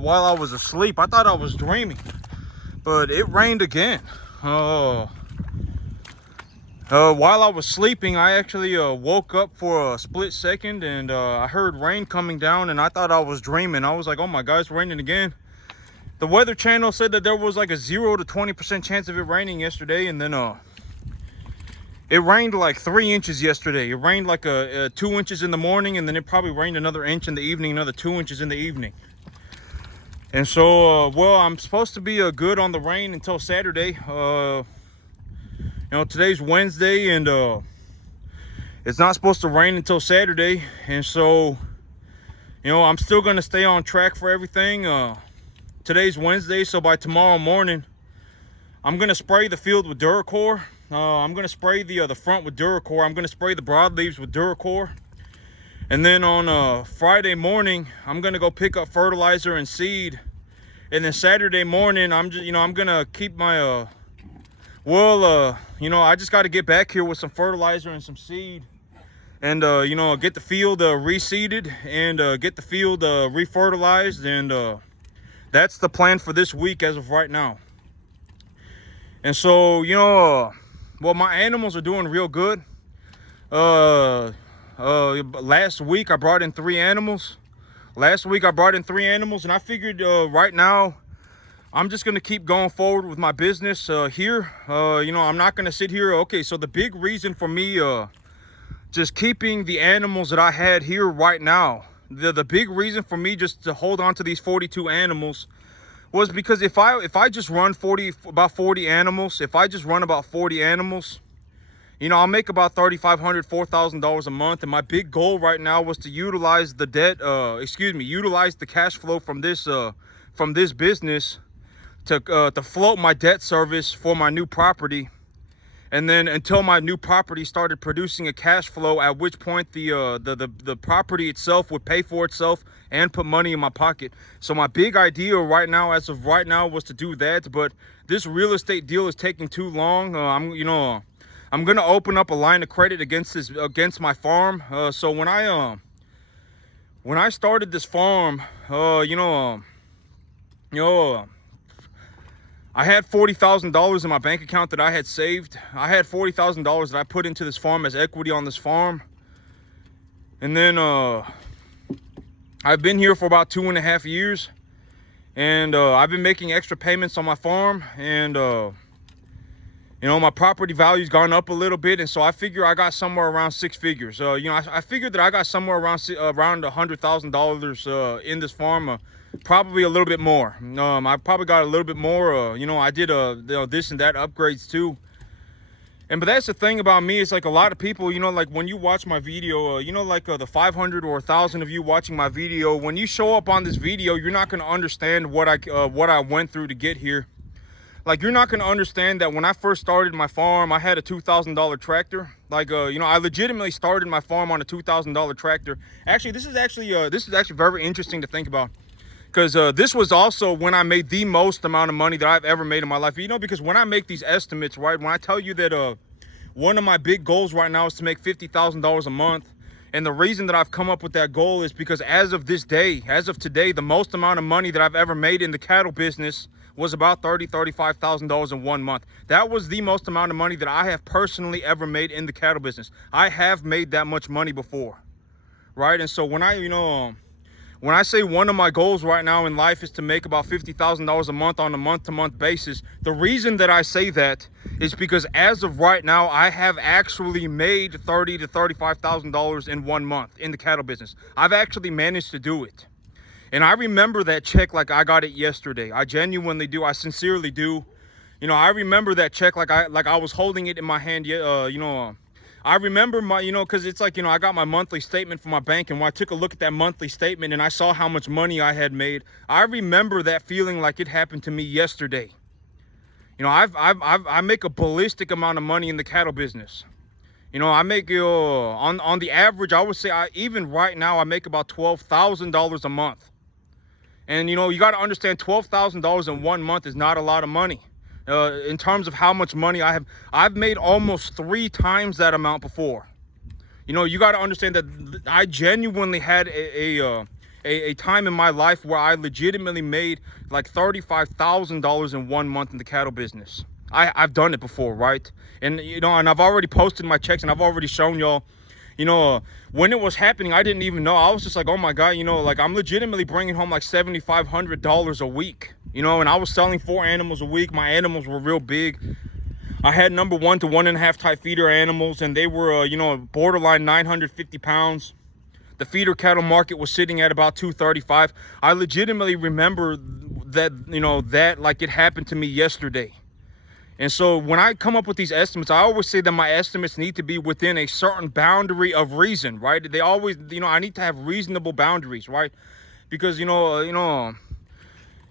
while I was asleep. I thought I was dreaming, but it rained again. While I was sleeping, I actually woke up for a split second, and I heard rain coming down, and I thought I was dreaming. I was like, oh my God, it's raining again. The Weather Channel said that there was like a 0 to 20% chance of it raining yesterday, and then it rained like 3 inches yesterday. It rained like 2 inches in the morning, and then it probably rained another inch in the evening, another 2 inches in the evening. And so, well, I'm supposed to be good on the rain until Saturday. Today's Wednesday, and it's not supposed to rain until Saturday. And so, I'm still going to stay on track for everything. Today's Wednesday, so by tomorrow morning, I'm going to spray the field with Duracor. I'm going to spray the front with Duracor. I'm going to spray the broadleaves with Duracor. And then on Friday morning, I'm going to go pick up fertilizer and seed. And then Saturday morning, I'm going to keep my... I just got to get back here with some fertilizer and some seed, and get the field reseeded and get the field refertilized, and that's the plan for this week as of right now. And so, my animals are doing real good. Last week I brought in 3 animals. And I figured right now I'm just going to keep going forward with my business here. I'm not going to sit here. Okay, so the big reason for me just keeping the animals that I had here right now, the big reason for me just to hold on to these 42 animals was because if I just run about 40 animals, I'll make about $3,500, $4,000 a month. And my big goal right now was to utilize the cash flow from this business to float my debt service for my new property, and then until my new property started producing a cash flow, at which point the property itself would pay for itself and put money in my pocket. So my big idea right now, as of right now, was to do that. But this real estate deal is taking too long. I'm gonna open up a line of credit against my farm. So when I started this farm, I had $40,000 in my bank account that I had saved. I had $40,000 that I put into this farm as equity on this farm. And then I've been here for about 2.5 years. And I've been making extra payments on my farm. And, my property value's gone up a little bit. And so I figure I got somewhere around 6 figures. I figured that I got somewhere around $100,000 in this farm. Probably a little bit more. I probably got a little bit more. I did this and that upgrades too. But that's the thing about me. It's like a lot of people, like when you watch my video, the 500 or 1,000 of you watching my video, when you show up on this video, you're not going to understand what I went through to get here. Like, you're not going to understand that when I first started my farm, I had a $2,000 tractor. Like, I legitimately started my farm on a $2,000 tractor. Actually, this is actually very interesting to think about. Because this was also when I made the most amount of money that I've ever made in my life. Because when I make these estimates, right, when I tell you that one of my big goals right now is to make $50,000 a month, and the reason that I've come up with that goal is because as of today, the most amount of money that I've ever made in the cattle business was about $35,000 in 1 month. That was the most amount of money that I have personally ever made in the cattle business. I have made that much money before, right? And so when I say one of my goals right now in life is to make about $50,000 a month on a month-to-month basis, the reason that I say that is because as of right now, I have actually made $30,000 to $35,000 in 1 month in the cattle business. I've actually managed to do it. And I remember that check like I got it yesterday. I genuinely do. I sincerely do. I remember that check like I was holding it in my hand. I remember because it's like, I got my monthly statement from my bank, and when I took a look at that monthly statement and I saw how much money I had made, I remember that feeling like it happened to me yesterday. I make a ballistic amount of money in the cattle business. I make on the average, I would say even right now I make about $12,000 a month. And you got to understand, $12,000 in 1 month is not a lot of money. In terms of how much money I've made almost 3 times that amount before. You got to understand that I genuinely had a time in my life where I legitimately made like $35,000 in 1 month in the cattle business. I've done it before, right? And you know, and I've already posted my checks, and I've already shown y'all. You know, when it was happening, I didn't even know. I was just like, oh my God, you know, like I'm legitimately bringing home like $7,500 a week, you know, and I was selling 4 animals a week. My animals were real big. I had number 1 to 1.5 type feeder animals, and they were, you know, borderline 950 pounds. The feeder cattle market was sitting at about 235. I legitimately remember that, you know, that like it happened to me yesterday. And so when I come up with these estimates, I always say that my estimates need to be within a certain boundary of reason, right? They always, you know, I need to have reasonable boundaries, right? Because, you know,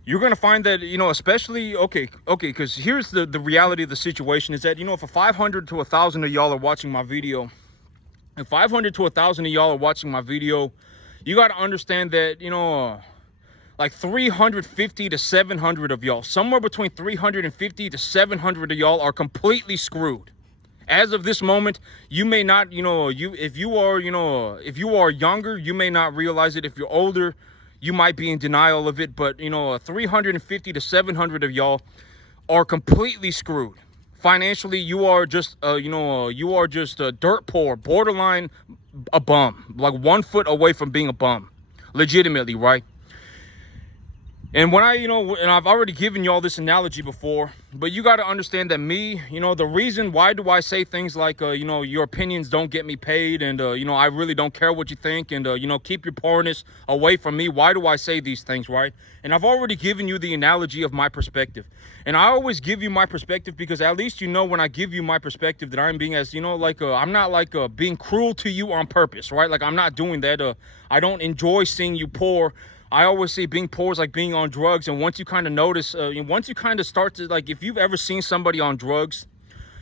you're going to find that, you know, especially, okay, because here's the reality of the situation is that, you know, if 500 to 1,000 of y'all are watching my video, if 500 to 1,000 of y'all are watching my video, you got to understand that, you know, like 350 to 700 of y'all, somewhere between 350 to 700 of y'all are completely screwed. As of this moment, you may not, you know, if you are younger, you may not realize it. If you're older, you might be in denial of it. But, you know, 350 to 700 of y'all are completely screwed. Financially, you are just, you are just dirt poor, borderline a bum, like 1 foot away from being a bum, legitimately, right? And when and I've already given y'all this analogy before, but you got to understand that me, you know, the reason why do I say things like, you know, your opinions don't get me paid, and, you know, I really don't care what you think, and, you know, keep your poorness away from me. Why do I say these things, right? And I've already given you the analogy of my perspective. And I always give you my perspective because at least, you know, when I give you my perspective that I'm being as, you know, like, I'm not like being cruel to you on purpose, right? Like, I'm not doing that. I don't enjoy seeing you poor. I always say being poor is like being on drugs. And once you kind of notice, once you kind of start to, like, if you've ever seen somebody on drugs,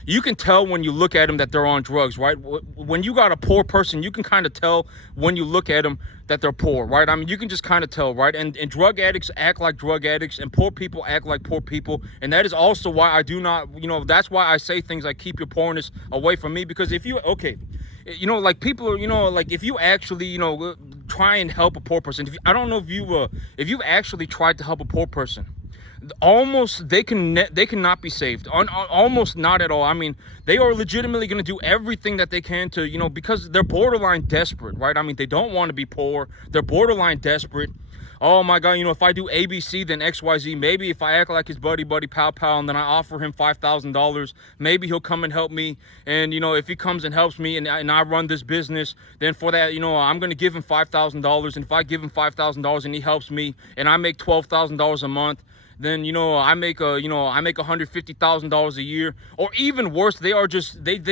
you can tell when you look at them that they're on drugs, right? When you got a poor person, you can kind of tell when you look at them that they're poor, right? I mean, you can just kind of tell, right? And drug addicts act like drug addicts, and poor people act like poor people. And that is also why I do not, you know, that's why I say things like keep your poorness away from me. Because if you, okay, you know, like people are, you know, like if you actually, you know, try and help a poor person, I don't know if you've actually tried to help a poor person, almost they cannot be saved, almost not at all. I mean, they are legitimately going to do everything that they can to, you know, because they're borderline desperate, right? I mean, they don't want to be poor, they're borderline desperate. Oh my God, you know, if I do ABC, then XYZ. Maybe if I act like his buddy, pal, and then I offer him $5,000, maybe he'll come and help me. And, you know, if he comes and helps me and I run this business, then for that, you know, I'm going to give him $5,000. And if I give him $5,000 and he helps me and I make $12,000 a month, then, you know, I make $150,000 a year. Or even worse, they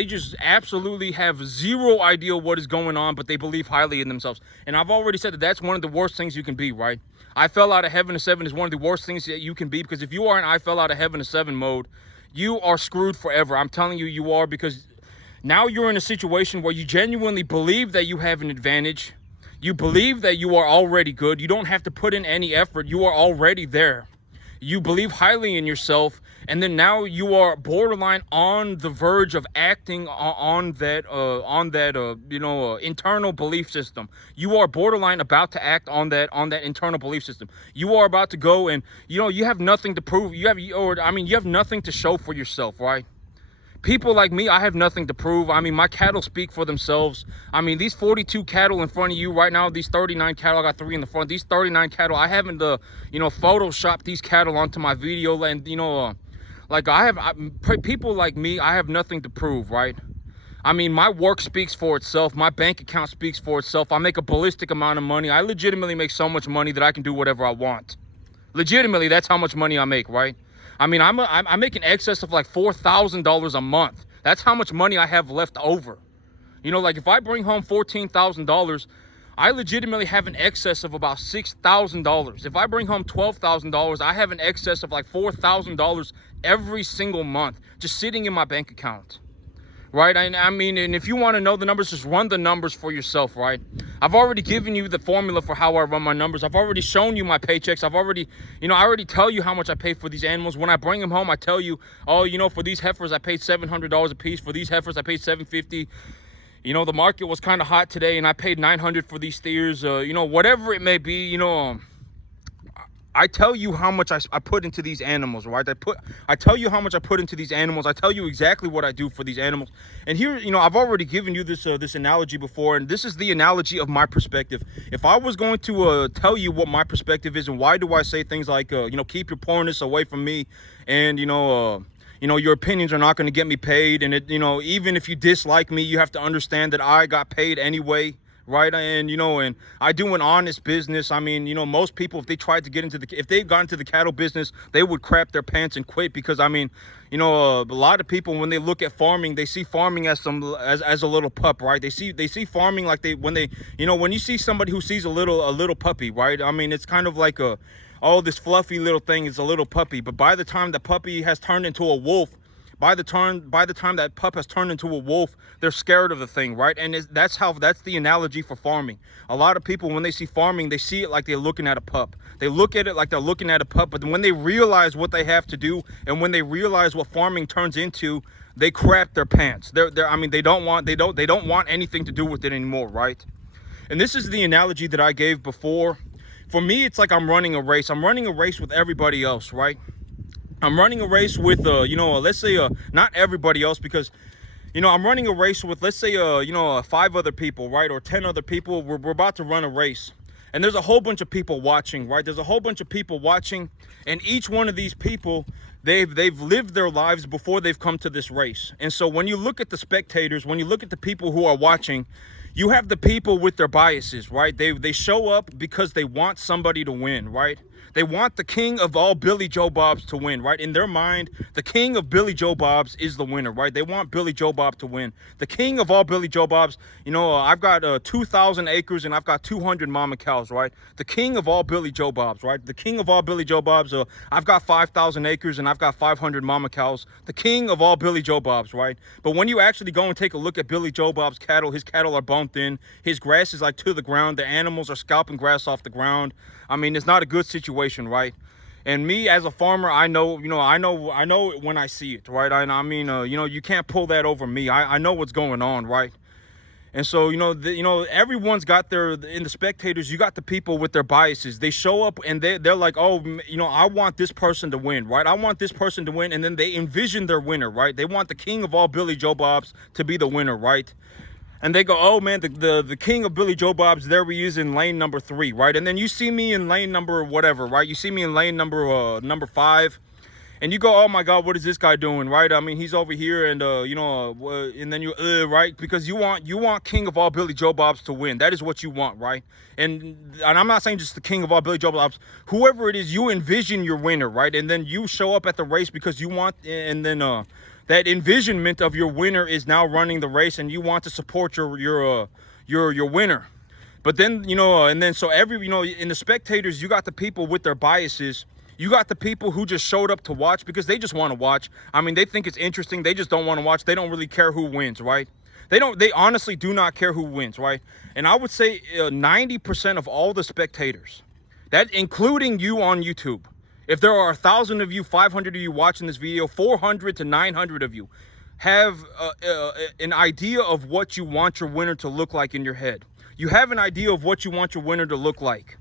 just absolutely have zero idea what is going on, but they believe highly in themselves. And I've already said that that's one of the worst things you can be, right? I fell out of heaven to 7 is one of the worst things that you can be, because if you are in I fell out of heaven to 7 mode, you are screwed forever. I'm telling you, you are, because now you're in a situation where you genuinely believe that you have an advantage. You believe that you are already good. You don't have to put in any effort. You are already there. You believe highly in yourself, and then now you are borderline on the verge of acting on that internal belief system. You are borderline about to act on that internal belief system. You are about to go, and you have nothing to prove. You have nothing to show for yourself, right? People like me, I have nothing to prove. I mean, my cattle speak for themselves. I mean, these 42 cattle in front of you right now, these 39 cattle, I got 3 in the front. These 39 cattle, I haven't, photoshopped these cattle onto my video. And, people like me, I have nothing to prove, right? I mean, my work speaks for itself. My bank account speaks for itself. I make a ballistic amount of money. I legitimately make so much money that I can do whatever I want. Legitimately, that's how much money I make, right? I mean, I make in excess of like $4,000 a month. That's how much money I have left over. You know, like if I bring home $14,000, I legitimately have an excess of about $6,000. If I bring home $12,000, I have an excess of like $4,000 every single month just sitting in my bank account. Right? I mean, and if you want to know the numbers, just run the numbers for yourself, right? I've already given you the formula for how I run my numbers. I've already shown you my paychecks. I already tell you how much I pay for these animals. When I bring them home, I tell you, oh, for these heifers, I paid $700 a piece. For these heifers, I paid $750. You know, the market was kind of hot today, and I paid 900 for these steers. You know, whatever it may be, you know, I tell you how much I put into these animals, right? I tell you how much I put into these animals. I tell you exactly what I do for these animals. And here, you know, I've already given you this this analogy before, and this is the analogy of my perspective. If I was going to tell you what my perspective is and why do I say things like, you know, keep your poorness away from me, and you know, your opinions are not going to get me paid, and it, you know, even if you dislike me, you have to understand that I got paid anyway. Right. And, you know, and I do an honest business. I mean, you know, most people, if they tried to get into if they got into the cattle business, they would crap their pants and quit, because, I mean, you know, a lot of people, when they look at farming, they see farming as as a little pup, right? They see farming like you know, when you see somebody who sees a little puppy, right? I mean, it's kind of like oh, this fluffy little thing is a little puppy. But by the time the puppy has turned into a wolf, by the time that pup has turned into a wolf, they're scared of the thing, right? And that's the analogy for farming. A lot of people, when they see farming, they see it like they're looking at a pup. They look at it like they're looking at a pup, but when they realize what they have to do, and when they realize what farming turns into, they crap their pants. I mean, they don't want anything to do with it anymore, right? And this is the analogy that I gave before. For me, it's like I'm running a race. I'm running a race with everybody else, right? I'm running a race with, you know, let's say, not everybody else, because, you know, I'm running a race with, let's say, you know, 5 other people, right? Or 10 other people. We're about to run a race. And there's a whole bunch of people watching, right? There's a whole bunch of people watching. And each one of these people, they've lived their lives before they've come to this race. And so when you look at the spectators, when you look at the people who are watching, you have the people with their biases, right? They show up because they want somebody to win, right? They want the king of all Billy Joe Bobs to win, right? In their mind, the king of Billy Joe Bobs is the winner, right? They want Billy Joe Bob to win. The king of all Billy Joe Bobs, you know, I've got 2,000 acres and I've got 200 mama cows, right? The king of all Billy Joe Bobs, right? The king of all Billy Joe Bobs, I've got 5,000 acres and I've got 500 mama cows. The king of all Billy Joe Bobs, right? But when you actually go and take a look at Billy Joe Bob's cattle, his cattle are bone thin. His grass is like to the ground. The animals are scalping grass off the ground. I mean, it's not a good situation, right? And me as a farmer, I know, you know, I know it when I see it, right? I mean, you know, you can't pull that over me. I know what's going on, right? And so, you know, everyone's got in the spectators, you got the people with their biases. They show up and they're like, oh, you know, I want this person to win, right? I want this person to win. And then they envision their winner, right? They want the king of all Billy Joe Bobs to be the winner, right? And they go, oh man, the king of Billy Joe Bob's, there he is in lane number 3, right? And then you see me in lane number whatever, right? You see me in lane number 5, and you go, oh my God, what is this guy doing, right? I mean, he's over here, and you know, and then you, right? Because you want king of all Billy Joe Bob's to win. That is what you want, right? And I'm not saying just the king of all Billy Joe Bob's. Whoever it is, you envision your winner, right? And then you show up at the race because you want, and then that envisionment of your winner is now running the race, and you want to support your winner. But then, you know, and then so you know, in the spectators, you got the people with their biases. You got the people who just showed up to watch because they just want to watch. I mean, they think it's interesting. They just don't want to watch. They don't really care who wins, right? They honestly do not care who wins, right? And I would say 90% of all the spectators, that including you on YouTube, if there are 1,000 of you, 500 of you watching this video, 400 to 900 of you have an idea of what you want your winner to look like in your head. You have an idea of what you want your winner to look like.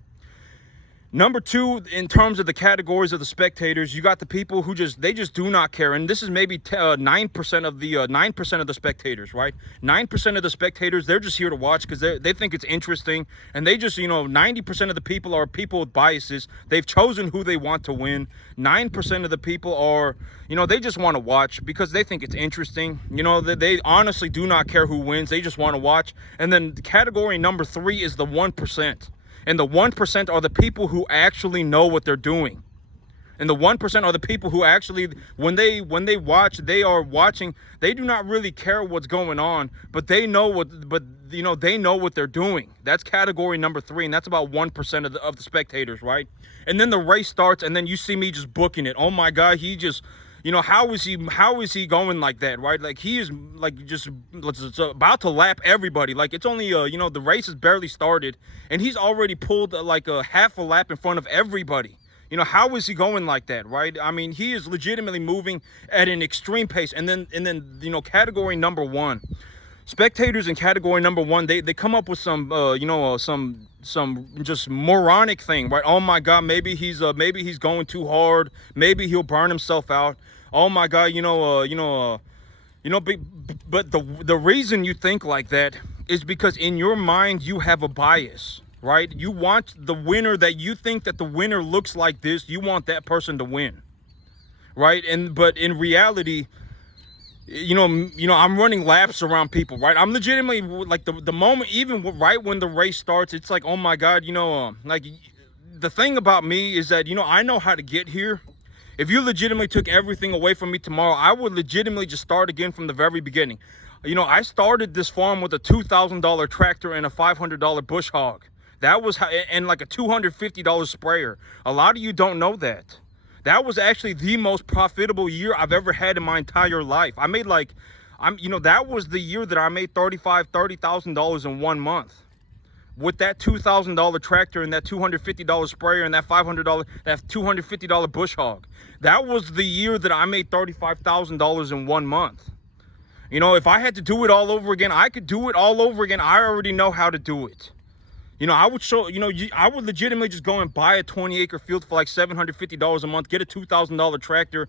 Number 2, in terms of the categories of the spectators, you got the people who just do not care. And this is maybe 9% of the 9% of the spectators, right? 9% of the spectators, they're just here to watch because they think it's interesting. And they just, you know, 90% of the people are people with biases. They've chosen who they want to win. 9% of the people are, you know, they just want to watch because they think it's interesting. You know, they honestly do not care who wins. They just want to watch. And then category number 3 is the 1%. And the 1% are the people who actually know what they're doing. And the 1% are the people who actually, when they watch, they are watching. They do not really care what's going on, but they know they know what they're doing. That's category number 3, and that's about 1% of the spectators, right? And then the race starts, and then you see me just booking it. Oh my God, he just, you know, how is he going like that, right? Like he is like just about to lap everybody. Like it's only you know, the race has barely started and he's already pulled like a half a lap in front of everybody. You know, how is he going like that, right? I mean, he is legitimately moving at an extreme pace. And then you know, category number 1. spectators in category number one, they come up with some some just moronic thing, right? Oh my God, maybe he's going too hard, maybe he'll burn himself out. Oh my God, but the reason you think like that is because in your mind you have a bias, right? You want the winner, that you think that the winner looks like this, you want that person to win, right? But in reality, I'm running laps around people, right? I'm legitimately, like, the moment, even right when the race starts, it's like, oh my God, like, the thing about me is that, I know how to get here. If you legitimately took everything away from me tomorrow, I would legitimately just start again from the very beginning. I started this farm with a $2,000 tractor and a $500 bush hog. That was how, and like a $250 sprayer. A lot of you don't know that. That was actually the most profitable year I've ever had in my entire life. I made that was the year that I made $30,000 in 1 month. With that $2,000 tractor and that $250 sprayer and that $250 bush hog. That was the year that I made $35,000 in 1 month. If I had to do it all over again, I could do it all over again. I already know how to do it. I would legitimately just go and buy a 20-acre field for like $750 a month, get a $2,000 tractor,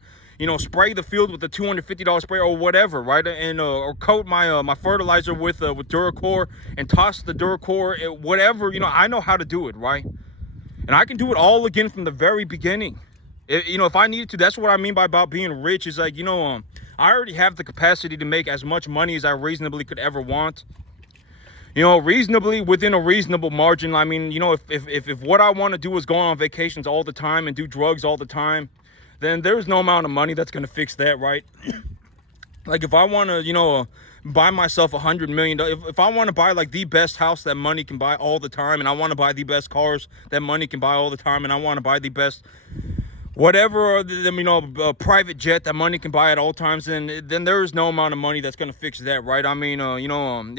spray the field with a $250 sprayer or whatever, right? And or coat my fertilizer with Duracore and toss the Duracore, whatever. I know how to do it, right? And I can do it all again from the very beginning. If I needed to. That's what I mean by about being rich. Is like, I already have the capacity to make as much money as I reasonably could ever want. Reasonably within a reasonable margin. I mean, if what I want to do is go on vacations all the time and do drugs all the time, then there's no amount of money that's going to fix that, right? Like, if I want to, buy myself $100 million, if I want to buy like the best house that money can buy all the time, and I want to buy the best cars that money can buy all the time, and I want to buy the best whatever, a private jet that money can buy at all times, then there is no amount of money that's going to fix that, right? I mean,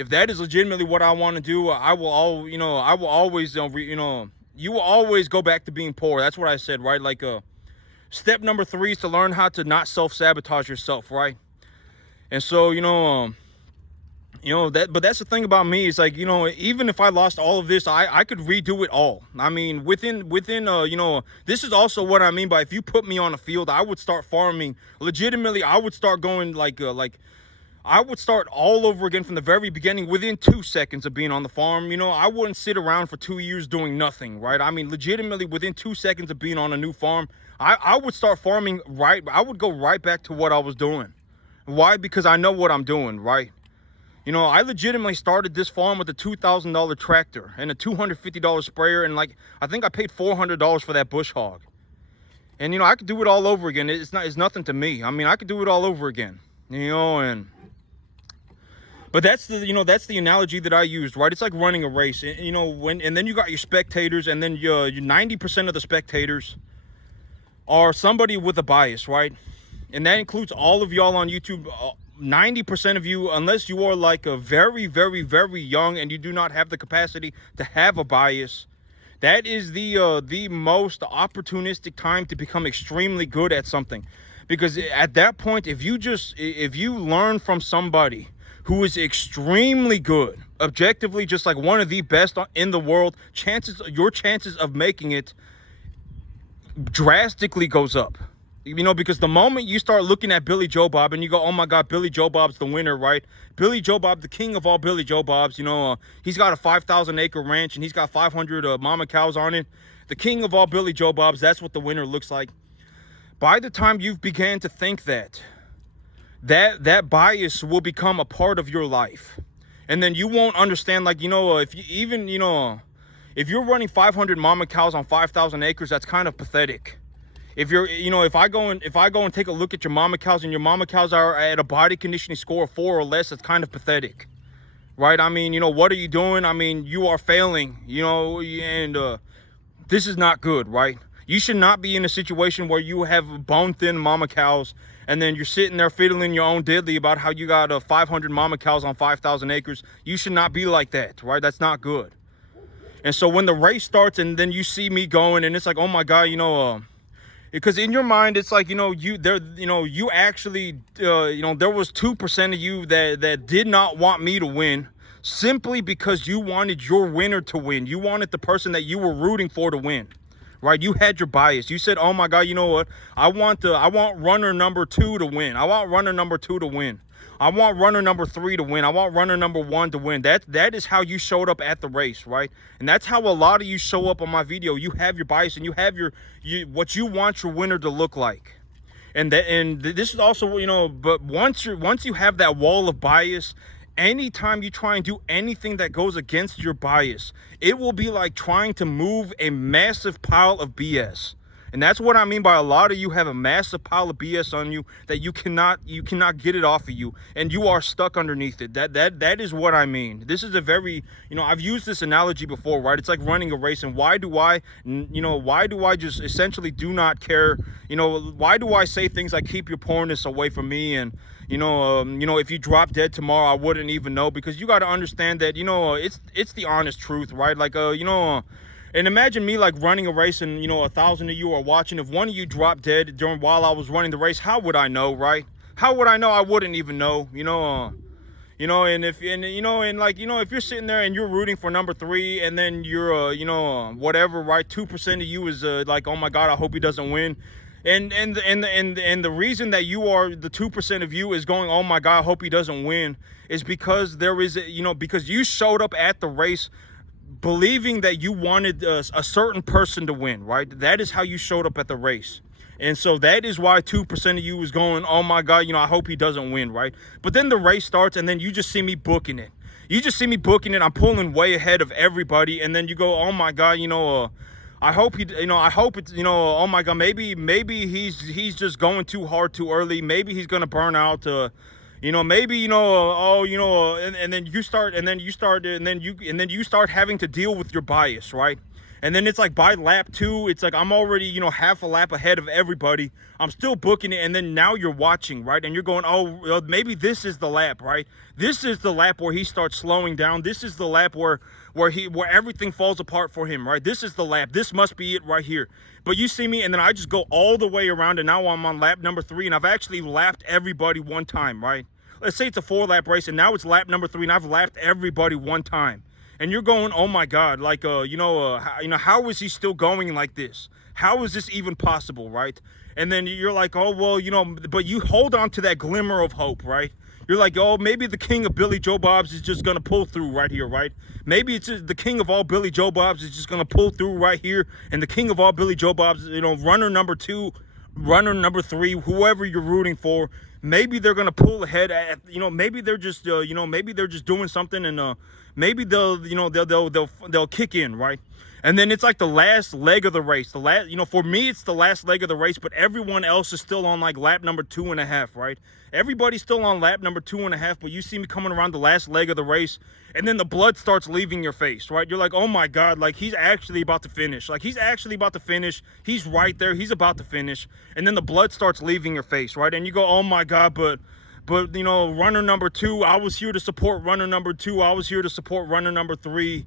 if that is legitimately what I want to do, I will always, you will always go back to being poor. That's what I said, right? Like, step number 3 is to learn how to not self-sabotage yourself, right? And so, but that's the thing about me. It's like, even if I lost all of this, I could redo it all. I mean, within this is also what I mean by, if you put me on a field, I would start farming legitimately. I would start going I would start all over again from the very beginning within 2 seconds of being on the farm. I wouldn't sit around for 2 years doing nothing, right? I mean, legitimately within 2 seconds of being on a new farm, I would start farming, right? I would go right back to what I was doing. Why? Because I know what I'm doing, right? I legitimately started this farm with a $2,000 tractor and a $250 sprayer, and I think I paid $400 for that bush hog. And I could do it all over again. It's nothing to me. I mean, I could do it all over again. But that's the analogy that I used, right? It's like running a race. And then you got your spectators, and then your 90% of the spectators are somebody with a bias, right? And that includes all of y'all on YouTube. 90% of you, unless you are like a very, very, very young and you do not have the capacity to have a bias, that is the most opportunistic time to become extremely good at something. Because at that point, if you learn from somebody who is extremely good, objectively just like one of the best in the world, your chances of making it drastically goes up. Because the moment you start looking at Billy Joe Bob and you go, oh my God, Billy Joe Bob's the winner, right? Billy Joe Bob, the king of all Billy Joe Bobs, he's got a 5,000 acre ranch and he's got 500 mama cows on it. The king of all Billy Joe Bobs, that's what the winner looks like. By the time you've began to think that bias will become a part of your life. And then you won't understand, if you're running 500 mama cows on 5,000 acres, that's kind of pathetic. If I go and take a look at your mama cows and your mama cows are at a body conditioning score of 4 or less, it's kind of pathetic, right? I mean, what are you doing? I mean, you are failing, and this is not good, right? You should not be in a situation where you have bone-thin mama cows and then you're sitting there fiddling your own diddly about how you got 500 mama cows on 5,000 acres. You should not be like that, right? That's not good. And so when the race starts and then you see me going and it's like, oh my God, Because in your mind, it's like, you actually, there was 2% of you that did not want me to win, simply because you wanted your winner to win. You wanted the person that you were rooting for to win, right? You had your bias. You said, oh my God, you know what? I want runner number 2 to win. I want runner number 2 to win. I want runner number 3 to win. I want runner number 1 to win. That is how you showed up at the race, right? And that's how a lot of you show up on my video. You have your bias and you have what you want your winner to look like. And this is also, but once you have that wall of bias, anytime you try and do anything that goes against your bias, it will be like trying to move a massive pile of BS. And that's what I mean by a lot of you have a massive pile of BS on you that you cannot get it off of you, and you are stuck underneath it. That is what I mean. This is a very, I've used this analogy before, right? It's like running a race, and why do I just essentially do not care? Why do I say things like keep your poorness away from me, and if you drop dead tomorrow, I wouldn't even know? Because you got to understand that, it's the honest truth, right? Like, and imagine me like running a race and, 1,000 of you are watching. If one of you dropped dead while I was running the race, how would I know, right? How would I know? I wouldn't even know, and if you're sitting there and you're rooting for number 3, and then you're, whatever, right? 2% of you is like, oh my God, I hope he doesn't win. And the reason that you are, the 2% of you is going, oh my God, I hope he doesn't win, is because there is, because you showed up at the race believing that you wanted a certain person to win, right? That is how you showed up at the race. And so that is why 2% of you is going, oh my God, I hope he doesn't win, right? But then the race starts, and then you just see me booking it. You just see me booking it. I'm pulling way ahead of everybody. And then you go, oh my God, I hope I hope it's, oh my God, maybe he's just going too hard too early. Maybe he's going to burn out. Maybe, and then you start having to deal with your bias, right? And then it's like by lap 2, it's like I'm already, half a lap ahead of everybody. I'm still booking it. And then now you're watching, right? And you're going, oh, maybe this is the lap, right? This is the lap where he starts slowing down. This is the lap where everything falls apart for him, right? This is the lap. This must be it right here. But you see me, and then I just go all the way around, and now I'm on lap number 3, and I've actually lapped everybody one time, right? Let's say it's a 4-lap race, and now it's lap number 3, and I've lapped everybody one time. And you're going, oh my God, like, how is he still going like this? How is this even possible, right? And then you're like, oh, well, but you hold on to that glimmer of hope, right? You're like, oh, maybe the king of Billy Joe Bob's is just going to pull through right here, right? Maybe it's just the king of all Billy Joe Bob's is just going to pull through right here. And the king of all Billy Joe Bob's, runner number 2, runner number 3, whoever you're rooting for, maybe they're going to pull ahead at, maybe they're just, maybe they're just doing something, and maybe they'll kick in, right? And then it's like the last leg of the race. For me, it's the last leg of the race, but everyone else is still on like lap number 2.5, right? Everybody's still on lap number 2.5, but you see me coming around the last leg of the race, and then the blood starts leaving your face, right? You're like, oh my God, like he's actually about to finish. Like he's actually about to finish. He's right there. He's about to finish. And then the blood starts leaving your face, right? And you go, oh my God, but runner number 2, I was here to support runner number 2. I was here to support runner number 3.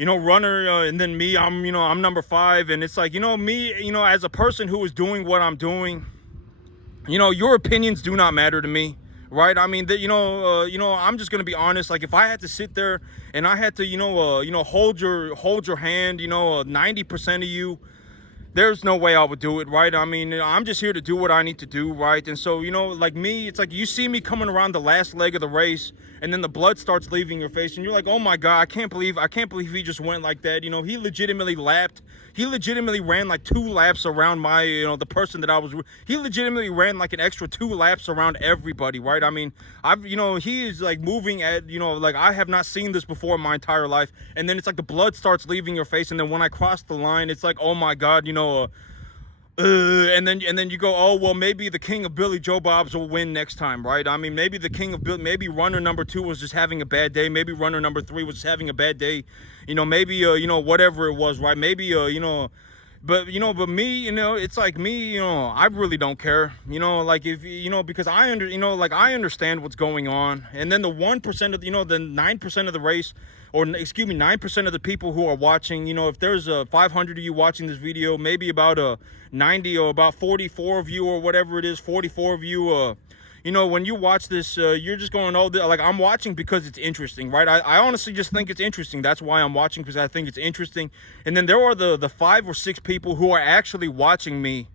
Runner, and then me, I'm number 5. And it's like, me, as a person who is doing what I'm doing, your opinions do not matter to me, right? I mean, I'm just going to be honest. Like if I had to sit there and I had to, hold your hand, 90% of you, there's no way I would do it, right? I mean, I'm just here to do what I need to do, right? And so, like me, it's like you see me coming around the last leg of the race, and then the blood starts leaving your face, and you're like, oh my God, I can't believe he just went like that. He legitimately ran like 2 laps around my, the person that I was, he legitimately ran like an extra 2 laps around everybody, right? I mean, he is like moving at, like I have not seen this before in my entire life. And then it's like the blood starts leaving your face, and then when I cross the line, it's like, oh my God, and then you go, oh well, maybe the king of Billy Joe Bob's will win next time, right? I mean, maybe maybe runner number 2 was just having a bad day. Maybe runner number 3 was just having a bad day. Maybe whatever it was, right? Maybe but me, it's like me, I really don't care. Like if because I understand what's going on. And then the 1% of the 9% of the race, or excuse me, 9% of the people who are watching, you know, if there's 500 of you watching this video, maybe about 90 or about 44 of you or whatever it is, 44 of you, you know, when you watch this, you're just going, oh, like, I'm watching because it's interesting, right? I honestly just think it's interesting. That's why I'm watching, because I think it's interesting. And then there are the 5 or 6 people who are actually watching me,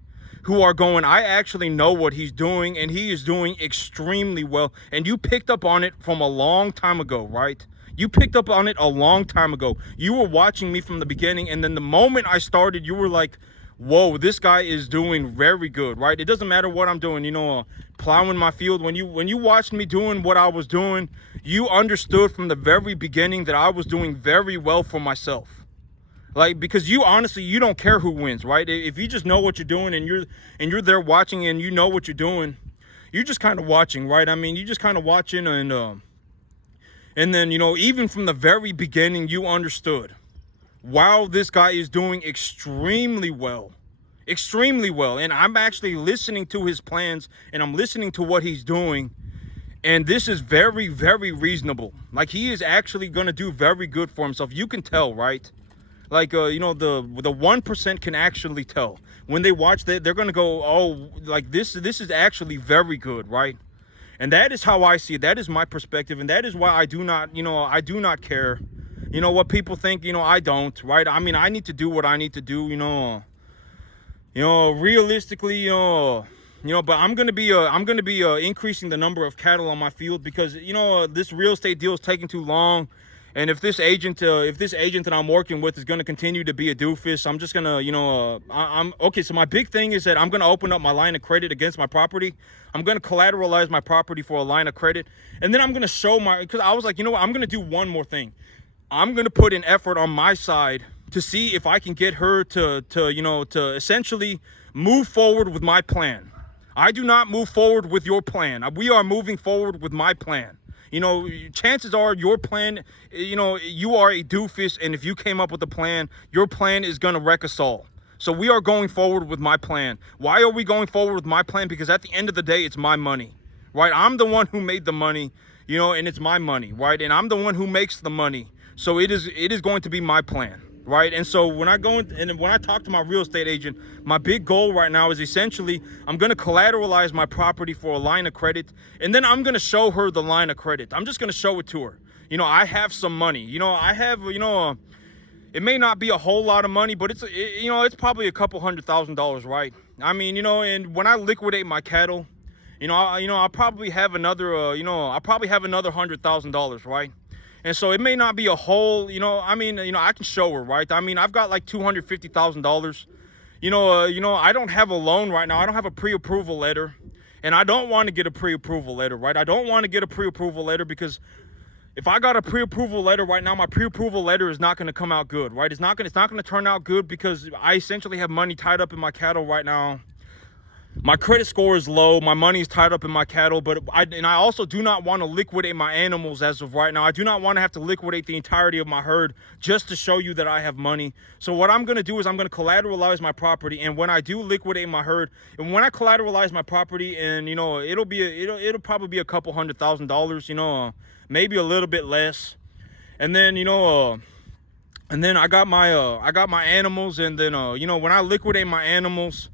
who are going, I actually know what he's doing, and he is doing extremely well. And you picked up on it from a long time ago, right? You picked up on it a long time ago. You were watching me from the beginning, and then the moment I started, you were like, whoa, this guy is doing very good, right? It doesn't matter what I'm doing, you know, plowing my field. When you watched me doing what I was doing, you understood from the very beginning that I was doing very well for myself. Like, because you honestly, you don't care who wins, right? If you just know what you're doing, and you're there watching, and you know what you're doing, you're just kind of watching, right? I mean, you just kind of watching, and then, you know, even from the very beginning, you understood, wow, this guy is doing extremely well, and I'm actually listening to his plans, and I'm listening to what he's doing, and this is very, very reasonable. Like, he is actually going to do very good for himself. You can tell, right? Like, you know, the 1% can actually tell. When they watch that, they're going to go, oh, like, this is actually very good, right? And that is how I see it. That is my perspective. And that is why I do not, you know, I do not care, you know, what people think. You know, I don't, right? I mean, I need to do what I need to do, you know, realistically, you know, but I'm going to be increasing the number of cattle on my field, because, you know, this real estate deal is taking too long. And if this agent that I'm working with is going to continue to be a doofus, I'm just going to, you know, I'm okay. So my big thing is that I'm going to open up my line of credit against my property. I'm going to collateralize my property for a line of credit. And then I'm going to show because I was like, you know what, I'm going to do one more thing. I'm going to put an effort on my side to see if I can get her to essentially move forward with my plan. I do not move forward with your plan. We are moving forward with my plan. You know, chances are your plan, you know, you are a doofus, and if you came up with a plan, your plan is going to wreck us all. So we are going forward with my plan. Why are we going forward with my plan? Because at the end of the day, it's my money, right? I'm the one who made the money, you know, and it's my money, right? And I'm the one who makes the money. So it is going to be my plan, right? And so when I go in, and when I talk to my real estate agent, my big goal right now is essentially I'm going to collateralize my property for a line of credit, and then I'm going to show her the line of credit. I'm just going to show it to her. You know, I have some money. You know, I have, you know, it may not be a whole lot of money, but you know, it's probably a couple $100,000, right? I mean, you know, and when I liquidate my cattle, you know, I'll probably have another, you know, I'll probably have another $100,000, right? And so it may not be a whole, you know, I mean, you know, I can show her, right? I mean, I've got like $250,000. You know, I don't have a loan right now. I don't have a pre-approval letter, and I don't want to get a pre-approval letter, right? I don't want to get a pre-approval letter because if I got a pre-approval letter right now, my pre-approval letter is not going to come out good, right? It's not going to turn out good because I essentially have money tied up in my cattle right now. My credit score is low. My money is tied up in my cattle, but I also do not want to liquidate my animals as of right now. I do not want to have to liquidate the entirety of my herd just to show you that I have money. So what I'm going to do is I'm going to collateralize my property, and when I do liquidate my herd, and when I collateralize my property, and you know, it'll probably be a couple $100,000, you know, maybe a little bit less, and then you know, and then I got my animals, and then you know, when I liquidate my animals,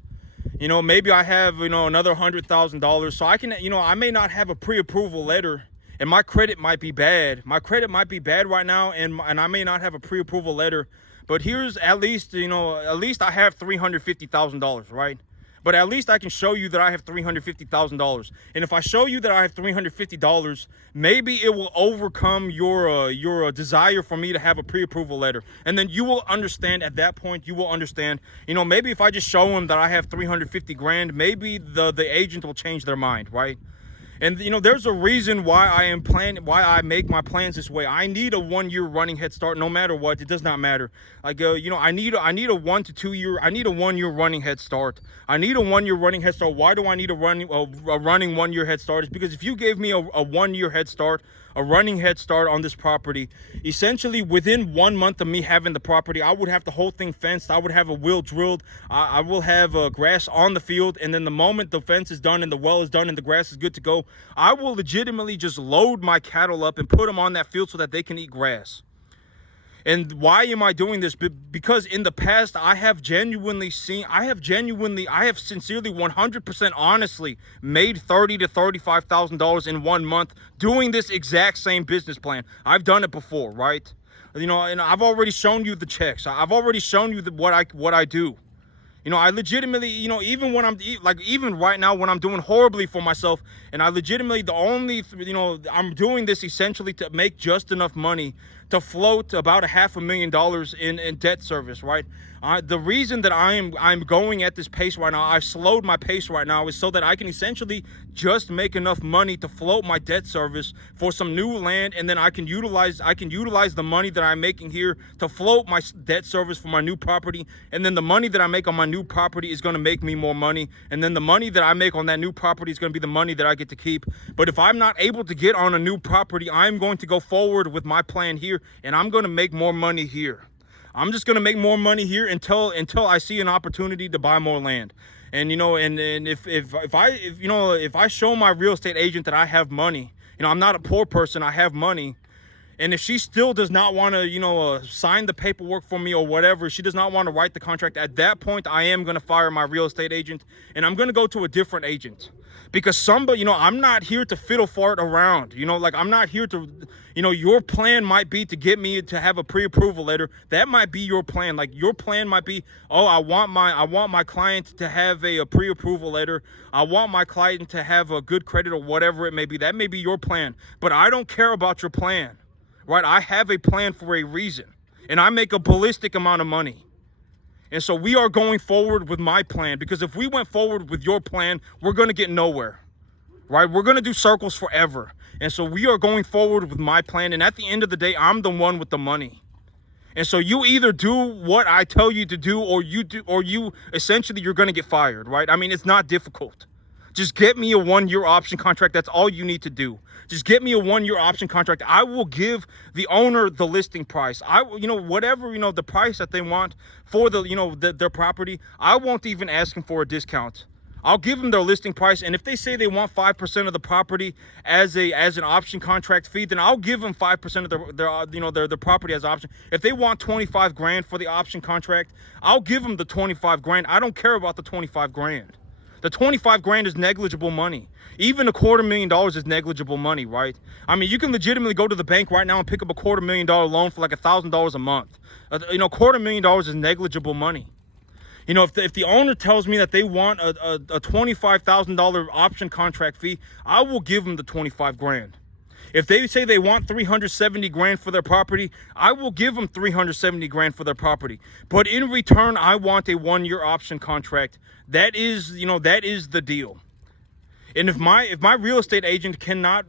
you know, maybe I have, you know, another $100,000. So I can, you know, I may not have a pre-approval letter, and my credit might be bad. My credit might be bad right now, and I may not have a pre-approval letter. But here's at least, you know, at least I have $350,000, right? But at least I can show you that I have $350,000. And if I show you that I have $350, maybe it will overcome your desire for me to have a pre-approval letter. And then you will understand at that point, you will understand, you know, maybe if I just show them that I have 350 grand, maybe the agent will change their mind, right? And, you know, there's a reason why I make my plans this way. I need a 1 year running head start, no matter what. It does not matter. Like, you know, I need a 1 to 2 year, I need a 1 year running head start. I need a 1 year running head start. Why do I need a running 1 year head start? It's because if you gave me a 1 year head start, a running head start on this property, essentially within 1 month of me having the property, I would have the whole thing fenced. I would have a well drilled. I will have grass on the field. And then the moment the fence is done and the well is done and the grass is good to go, I will legitimately just load my cattle up and put them on that field so that they can eat grass. And why am I doing this? Because in the past, I have sincerely, 100% honestly made $30,000 to $35,000 in 1 month doing this exact same business plan. I've done it before, right? You know, and I've already shown you the checks. I've already shown you what I do. You know, I legitimately, you know, even when even right now when I'm doing horribly for myself, and I legitimately, I'm doing this essentially to make just enough money to float about $500,000 in debt service, right? The reason that I'm going at this pace right now, I've slowed my pace right now, is so that I can essentially just make enough money to float my debt service for some new land, and then I can utilize the money that I'm making here to float my debt service for my new property, and then the money that I make on my new property is going to make me more money, and then the money that I make on that new property is going to be the money that I get to keep. But if I'm not able to get on a new property, I'm going to go forward with my plan here, and I'm going to make more money here. I'm just going to make more money here until I see an opportunity to buy more land. And, you know, and if I show my real estate agent that I have money, you know, I'm not a poor person, I have money. And if she still does not want to, you know, sign the paperwork for me or whatever, she does not want to write the contract, at that point, I am going to fire my real estate agent, and I'm going to go to a different agent. Because somebody, you know, I'm not here to fiddle fart around. You know, like, I'm not here to, you know, your plan might be to get me to have a pre-approval letter. That might be your plan. Like, your plan might be, oh, I want my client to have a pre-approval letter. I want my client to have a good credit, or whatever it may be. That may be your plan. But I don't care about your plan. Right? I have a plan for a reason, and I make a ballistic amount of money. And so we are going forward with my plan, because if we went forward with your plan, we're going to get nowhere, right? We're going to do circles forever. And so we are going forward with my plan. And at the end of the day, I'm the one with the money. And so you either do what I tell you to do, or you essentially, you're going to get fired, right? I mean, it's not difficult. Just get me a 1-year option contract. That's all you need to do. Just get me a 1-year option contract. I will give the owner the listing price. Whatever, the price that they want for their property. I won't even ask them for a discount. I'll give them their listing price. And if they say they want 5% of the property as an option contract fee, then I'll give them 5% of their property as option. If they want 25 grand for the option contract, I'll give them the 25 grand. I don't care about the 25 grand. The 25 grand is negligible money. Even $250,000 is negligible money, right? I mean, you can legitimately go to the bank right now and pick up a $250,000 loan for like $1,000 a month. $250,000 is negligible money. You know, if the owner tells me that they want a $25,000 option contract fee, I will give them the 25 grand. If they say they want 370 grand for their property, I will give them 370 grand for their property. But in return, I want a 1-year option contract. That is the deal. And if my real estate agent cannot,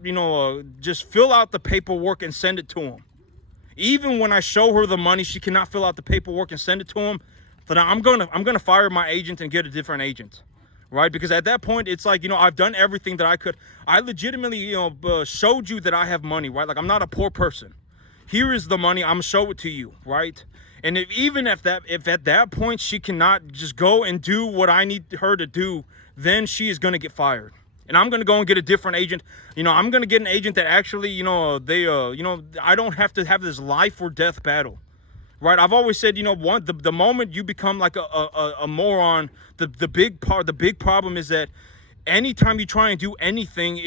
just fill out the paperwork and send it to him, even when I show her the money, she cannot fill out the paperwork and send it to him, then I'm gonna fire my agent and get a different agent. Right? Because at that point, it's like, I've done everything that I could. I legitimately, showed you that I have money, right? Like, I'm not a poor person. Here is the money. I'm gonna show it to you, right? And if at that point she cannot just go and do what I need her to do, then she is gonna get fired. And I'm gonna go and get a different agent. I'm gonna get an agent that actually, I don't have to have this life or death battle. Right, I've always said, the moment you become like a moron, the big problem is that anytime you try and do anything,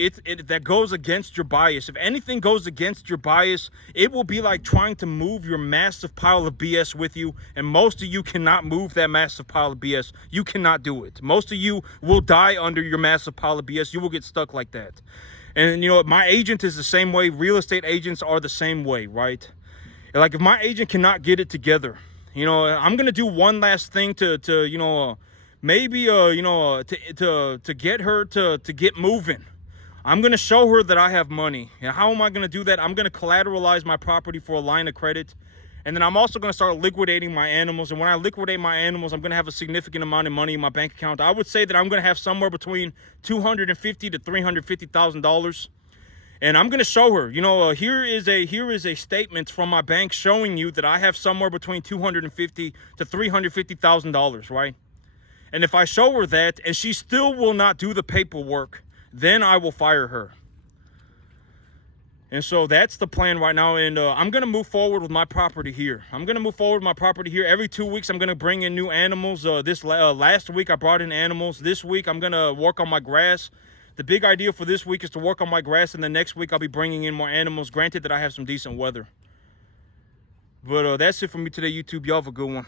that goes against your bias. If anything goes against your bias, it will be like trying to move your massive pile of BS with you, and most of you cannot move that massive pile of BS. You cannot do it. Most of you will die under your massive pile of BS. You will get stuck like that. And my agent is the same way. Real estate agents are the same way, right? Like, if my agent cannot get it together, I'm gonna do one last thing to get her to get moving. I'm gonna show her that I have money. And how am I gonna do that? I'm gonna collateralize my property for a line of credit, and then I'm also gonna start liquidating my animals. And when I liquidate my animals, I'm gonna have a significant amount of money in my bank account. I would say that I'm gonna have somewhere between $250,000 to $350,000. And I'm going to show her, here is a statement from my bank showing you that I have somewhere between $250,000 to $350,000, right? And if I show her that and she still will not do the paperwork, then I will fire her. And so that's the plan right now. And I'm going to move forward with my property here. Every 2 weeks, I'm going to bring in new animals. Last week, I brought in animals. This week, I'm going to work on my grass. The big idea for this week is to work on my grass. And the next week, I'll be bringing in more animals. Granted that I have some decent weather. But that's it for me today, YouTube. Y'all have a good one.